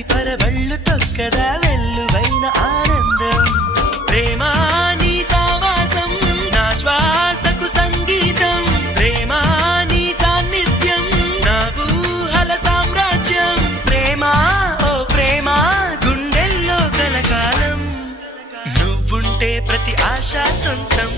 ప్రతి పరవళ్ళు తొక్కదా వెల్లువైన ఆనందం ప్రేమా నీ సావాసం నా శ్వాసకు సంగీతం ప్రేమా నీ సాన్నిధ్యం నా ఊహల సామ్రాజ్యం ప్రేమా ఓ ప్రేమా గుండెల్లో కలకాలం నువ్వుంటే ప్రతి ఆశ సొంతం